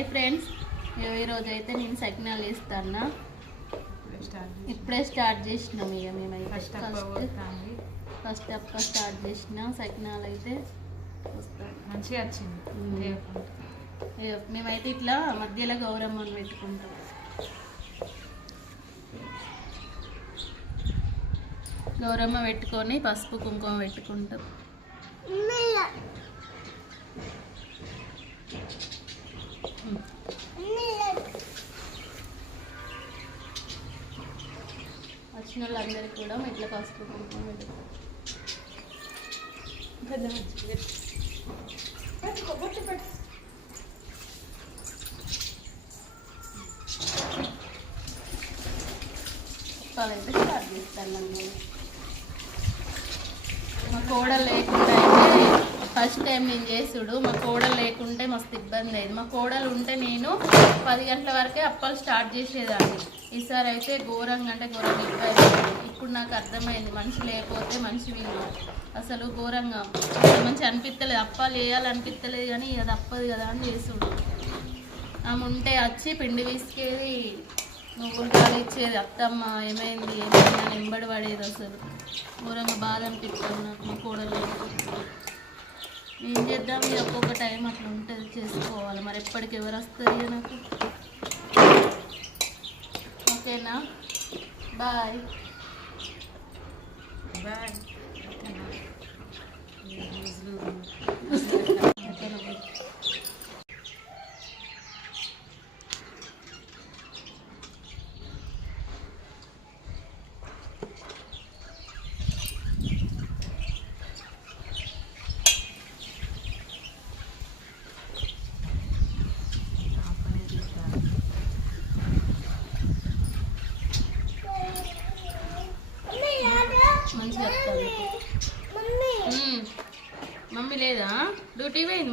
Hi friends, ఈరోజు అయితే నేను సకినాలు వేస్తాను. ఇప్పుడే స్టార్ట్ చేసినాం. ఇక మేమైతే ఫస్ట్ అప్ప స్టార్ట్ చేసిన సకినాలు అయితే వస్తాం. మంచిగా వచ్చింది. మేమైతే ఇట్లా మధ్యలో గౌరమ్మను పెట్టుకుంటాం. గౌరమ్మ పెట్టుకొని పసుపు కుంకుమ పెట్టుకుంటాం. వచ్చిన వాళ్ళందరికీ కూడా ఇట్లా పసుపు కుంకుమ పెట్టుకుంటాం. చెప్పాలంటే స్టార్ట్ చేస్తాను. మా కోడలు లేకుండా అయితే ఫస్ట్ టైం నేను చేసుడు. మా కోడలు లేకుంటే మస్తు ఇబ్బంది అయింది. మా కోడలు ఉంటే నేను 10 గంటల వరకే అప్పాలు స్టార్ట్ చేసేదాన్ని. ఈసారి అయితే ఘోరంగా అంటే ఘోరంగా ఇబ్బంది. ఇప్పుడు నాకు అర్థమైంది, మనిషి లేకపోతే మనిషి విలువ అసలు ఘోరంగా మంచి అనిపిస్తలేదు. అప్పాలు వేయాలనిపిస్తలేదు, కానీ అది తప్పదు కదా అని చేసుడు. ఆమె ఉంటే వచ్చి పిండి తీసుకేది, నువ్వులు కాలు ఇచ్చేది. అత్తమ్మ ఏమైంది ఏమైనా నింబడి పడేది. అసలు ఘోరంగా బాధ అనిపిస్తుంది నాకు మా కోడలు. ఏం చేద్దాం, ఇది ఒక్కొక్క టైం అట్లా ఉంటుంది, చేసుకోవాలి. మరి ఎప్పటికి ఎవరు వస్తుంది నాకు? ఓకేనా, బాయ్ బాయ్. మంచిగా వస్తుంది. మమ్మీ లేదా డ్యూటీ పోయింది.